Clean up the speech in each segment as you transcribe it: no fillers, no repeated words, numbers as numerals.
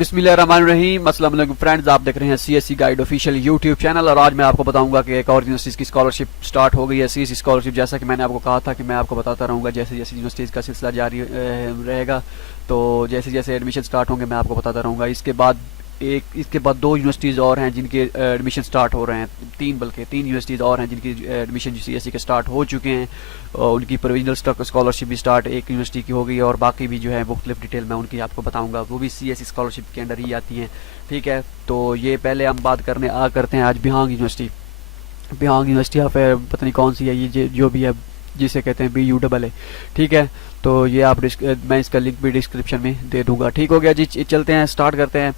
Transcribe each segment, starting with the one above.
बिस्मिल्लाहिर्रहमानिर्रहीम। अस्सलाम वालेकुम फ्रेंड्स, आप देख रहे हैं CSC guide official YouTube channel और आज मैं आपको बताऊंगा कि एक और यूनिवर्सिटीज़ की स्कॉलरशिप स्टार्ट हो गई है। सीएससी स्कॉलरशिप, जैसा कि मैंने आपको कहा था कि मैं आपको बताता रहूँगा जैसे जैसे यूनिवर्सिटीज़ का सिलसिला जारी रहेगा। तो जैसे जैसे एडमिशन स्टार्ट होंगे मैं आपको बताता रहूँगा। इसके बाद दो यूनिवर्सिटीज़ और हैं जिनके एडमिशन स्टार्ट हो रहे हैं, तीन यूनिवर्सिटीज़ और हैं जिनकी एडमिशन सीएससी के स्टार्ट हो चुके हैं। उनकी प्रोविजनल स्कॉलरशिप भी स्टार्ट एक यूनिवर्सिटी की हो गई है और बाकी भी जो है मुख्तलिफ डिटेल मैं उनकी आपको बताऊंगा, वो भी सीएससी स्कॉलरशिप के अंडर ही आती हैं। ठीक है, तो ये पहले हम बात करते हैं आज बिहांग यूनिवर्सिटी ऑफ पता नहीं कौन सी है ये जो भी है, जिसे कहते हैं BUAA। ठीक है, तो ये आप मैं इसका लिंक भी डिस्क्रिप्शन में दे दूंगा। ठीक हो गया जी, चलते हैं, स्टार्ट करते हैं।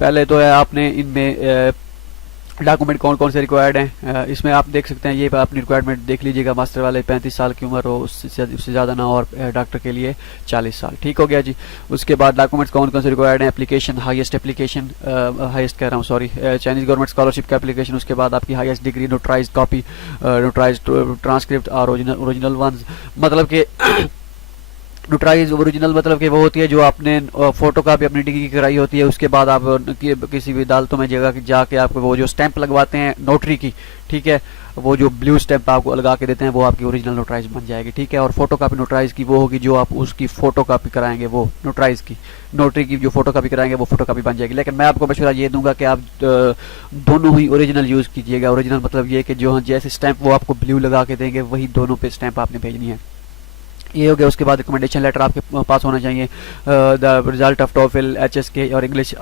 पहले तो है आपने इनमें डॉक्यूमेंट कौन कौन से रिक्वायर्ड हैं। इसमें आप देख सकते हैं, ये अपनी रिक्वायरमेंट देख लीजिएगा। मास्टर वाले 35 साल की उम्र हो, उससे ज़्यादा ना, और डॉक्टर के लिए 40 साल। ठीक हो गया जी। उसके बाद डॉक्यूमेंट्स कौन कौन से रिक्वायर्ड हैं। Application, highest Chinese government scholarship का एप्लीकेशन। उसके बाद आपकी highest degree, notarised copy, notarised transcript और ओरिजिनल वंस। मतलब कि नोटराइज ओरिजिनल मतलब कि वो होती है जो आपने फोटो कापी अपनी डिग्री की कराई होती है। उसके बाद आप किसी भी अदालतों में जगह जाके आप वो जो स्टैंप लगवाते हैं नोटरी की, ठीक है, वो जो ब्लू स्टैंप आपको लगा के देते हैं वो आपकी ओरिजिनल नोटराइज बन जाएगी। ठीक है, और फोटो कापी नोटराइज की वो होगी जो आप उसकी फोटो कापी कराएंगे, वो नोटराइज की, नोटरी की जो फोटो कापी कराएंगे वो फोटो कापी बन जाएगी। लेकिन मैं आपको मशवरा ये दूंगा कि आप दोनों ही ओरिजिनल यूज़ कीजिएगा। ओरिजिनल मतलब ये कि जो जैसे स्टैंप वो आपको ब्लू लगा के देंगे वही दोनों पे स्टैंप आपने भेजनी है। ये हो गया। उसके बाद रिकमेंडेशन लेटर आपके पास होना चाहिए, the result of TOEFL, HSK और English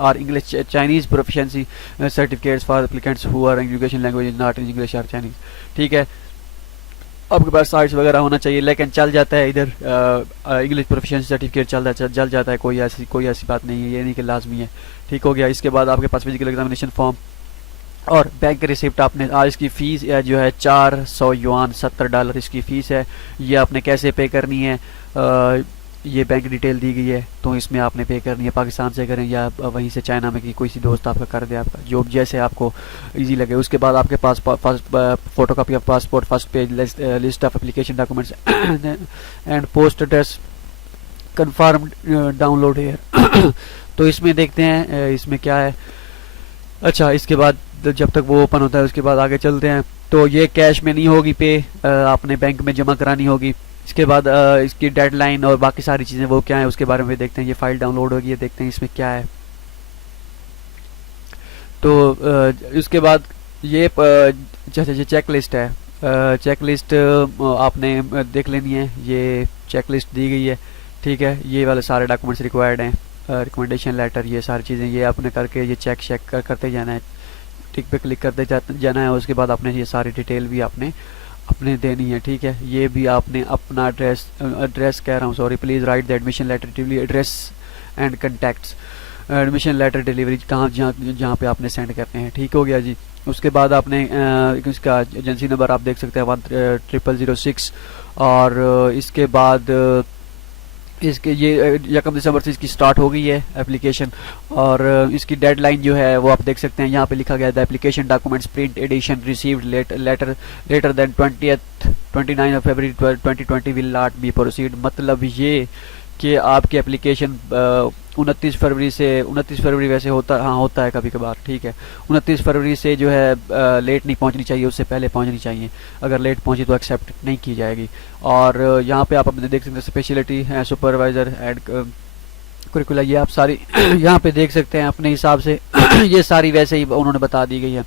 Chinese proficiency certificates for applicants who are education language not in English और चाइनीज़। ठीक है, आपके पास साइट्स वगैरह होना चाहिए, लेकिन चल जाता है इधर इंग्लिश प्रोफिशिएंसी सर्टिफिकेट चल जाता है, कोई ऐसी बात नहीं है, ये नहीं कि लाजमी है। ठीक हो गया। इसके बाद आपके पास फिजिकल एग्जामिनेशन फॉर्म और बैंक रिसिप्ट। आपने आज इसकी फ़ीस जो है 400 युआन, $70 इसकी फ़ीस है। ये आपने कैसे पे करनी है, ये बैंक डिटेल दी गई है, तो इसमें आपने पे करनी है। पाकिस्तान से करें या वहीं से चाइना में कि कोई सी दोस्त आपका कर दे, आपका जो जैसे आपको इजी लगे। उसके बाद आपके पास photo copy of passport, first page, list of application documents and post address confirm download here. तो इसमें देखते हैं इसमें क्या है। अच्छा, इसके बाद जब तक वो ओपन होता है उसके बाद आगे चलते हैं। तो ये कैश में नहीं होगी पे, आपने बैंक में जमा करानी होगी। इसके बाद इसकी डेडलाइन और बाकी सारी चीज़ें वो क्या है उसके बारे में देखते हैं। ये फाइल डाउनलोड होगी, ये देखते हैं इसमें क्या है। तो उसके बाद ये जैसे चेक लिस्ट है, चेक लिस्ट आपने देख लेनी है, ये चेक लिस्ट दी गई है। ठीक है, ये वाले सारे डॉक्यूमेंट्स रिक्वायर्ड हैं, रिकमेंडेशन लेटर, ये सारी चीज़ें ये आपने करके ये चेक करते जाना है, टिक पे क्लिक करते जाना है। उसके बाद आपने ये सारी डिटेल भी आपने देनी है। ठीक है, ये भी आपने अपना एड्रेस कह रहा हूँ, sorry, please write the admission letter address and contacts. Admission letter delivery कहाँ जहाँ पे आपने सेंड करते हैं। ठीक हो गया जी। उसके बाद आपने इसका एजेंसी नंबर आप देख सकते हैं 10006 और इसके बाद इसके ये 1 दिसंबर से इसकी स्टार्ट हो गई है एप्लीकेशन। और इसकी डेडलाइन जो है वो आप देख सकते हैं, यहाँ पे लिखा गया the application documents print edition received letter then 29 फरवरी 2020 विल नॉट बी प्रोसीड। मतलब ये कि आपकी एप्लीकेशन 29 फरवरी वैसे होता है कभी कभार। ठीक है, 29 फरवरी से जो है लेट नहीं पहुंचनी चाहिए, उससे पहले पहुंचनी चाहिए। अगर लेट पहुंची तो एक्सेप्ट नहीं की जाएगी। और यहाँ पे आप अपने देख सकते हैं स्पेशलिटी है, सुपरवाइज़र एंड करिकुलर, ये आप सारी यहाँ पे देख सकते हैं अपने हिसाब से। ये सारी वैसे ही उन्होंने बता दी गई है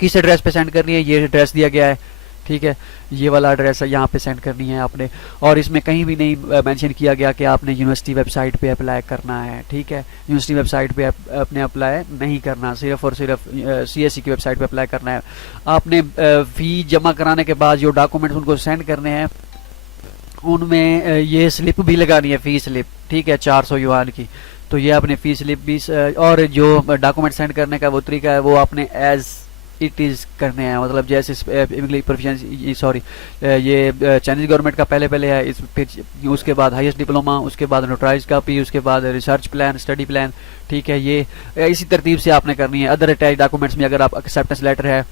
किस एड्रेस पे सेंड करनी है, ये एड्रेस दिया गया है। ठीक है, ये वाला एड्रेस है, यहाँ पे सेंड करनी है आपने। और इसमें कहीं भी नहीं मेंशन किया गया कि आपने यूनिवर्सिटी वेबसाइट पे अप्लाई करना है। ठीक है, यूनिवर्सिटी वेबसाइट पे अपने अप्लाई नहीं करना, सिर्फ और सिर्फ सीएससी की वेबसाइट पे अप्लाई करना है। आपने फ़ी जमा कराने के बाद जो डॉक्यूमेंट्स उनको सेंड करने हैं उनमें ये स्लिप भी लगानी है, फ़ी स्लिप। ठीक है, 400 युआन की। तो ये आपने फ़ी स्लिप भी और जो डॉक्यूमेंट सेंड करने का वो तरीका है वो आपने एज इट इज़ करने हैं। मतलब जैसे इंग्लिश प्रोफिशिएंसी, सॉरी, ये चाइनीज़ गवर्नमेंट का पहले है, फिर उसके बाद हाईएस्ट डिप्लोमा, उसके बाद नोटराइज कापी, उसके बाद रिसर्च प्लान, स्टडी प्लान। ठीक है, ये इसी तरतीब से आपने करनी है। अदर अटैच डॉक्यूमेंट्स में अगर आप एक्सेप्टेंस लेटर है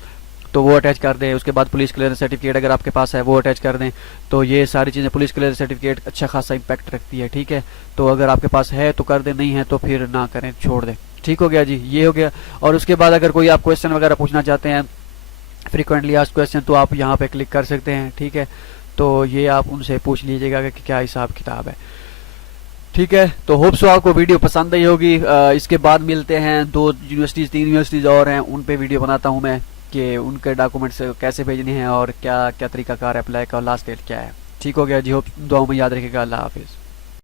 तो वो अटैच कर दें। उसके बाद पुलिस क्लियरेंस सर्टिफिकेट अगर आपके पास है वो अटैच कर दें। तो ये सारी चीज़ें, पुलिस क्लियरेंस सर्टिफिकेट अच्छा खासा इम्पैक्ट रखती है, ठीक है। तो अगर आपके पास है तो कर दें, नहीं है तो फिर ना करें, छोड़ दें। ठीक हो गया जी, ये हो गया। और उसके बाद अगर कोई आप क्वेश्चन वगैरह पूछना चाहते हैं, फ्रीक्वेंटली आस्क्ड क्वेश्चन, तो आप यहाँ पे क्लिक कर सकते हैं, ठीक है। तो ये आप उनसे पूछ लीजिएगा कि क्या हिसाब किताब है, ठीक है। तो होप सो आपको वीडियो पसंद आई होगी। इसके बाद मिलते हैं, 2 यूनिवर्सिटीज़ 3 यूनिवर्सिटीज़ और हैं, उन पे वीडियो बनाता हूँ मैं कि उनके डॉक्यूमेंट्स कैसे भेजने हैं और क्या क्या तरीकाकार है अप्लाई का और लास्ट डेट क्या है। ठीक हो गया जी, होप दुआओं में याद रखिएगा। अल्लाह हाफिज़।